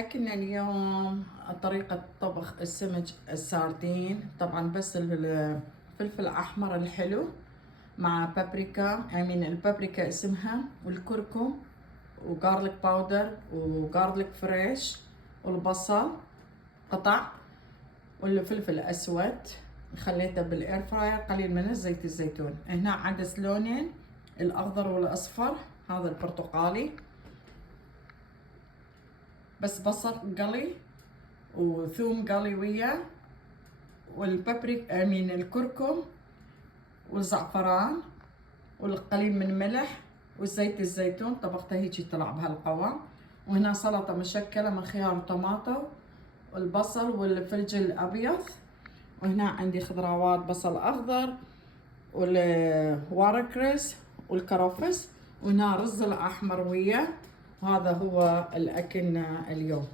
أكلنا اليوم طريقة طبخ السمك الساردين. طبعا بس الفلفل الأحمر الحلو مع بابريكا، البابريكا اسمها، والكركم وغارليك باودر وغارليك فريش والبصل قطع والفلفل الأسود خليته بالاير فراير، قليل من زيت الزيتون. هنا عدس لونين، الأخضر والأصفر، هذا البرتقالي، بس بصل قلي وثوم قلي وياه، والبابريكا الكركم والزعفران والقليل من ملح وزيت الزيتون. طبخته هيجي طلع بهالقوام. وهنا سلطة مشكلة من خيار وطماطم والبصل والفلفل الأبيض. وهنا عندي خضروات، بصل أخضر والورقرز والكرفس. وهنا رز الأحمر وياه. هذا هو الأكلنا اليوم.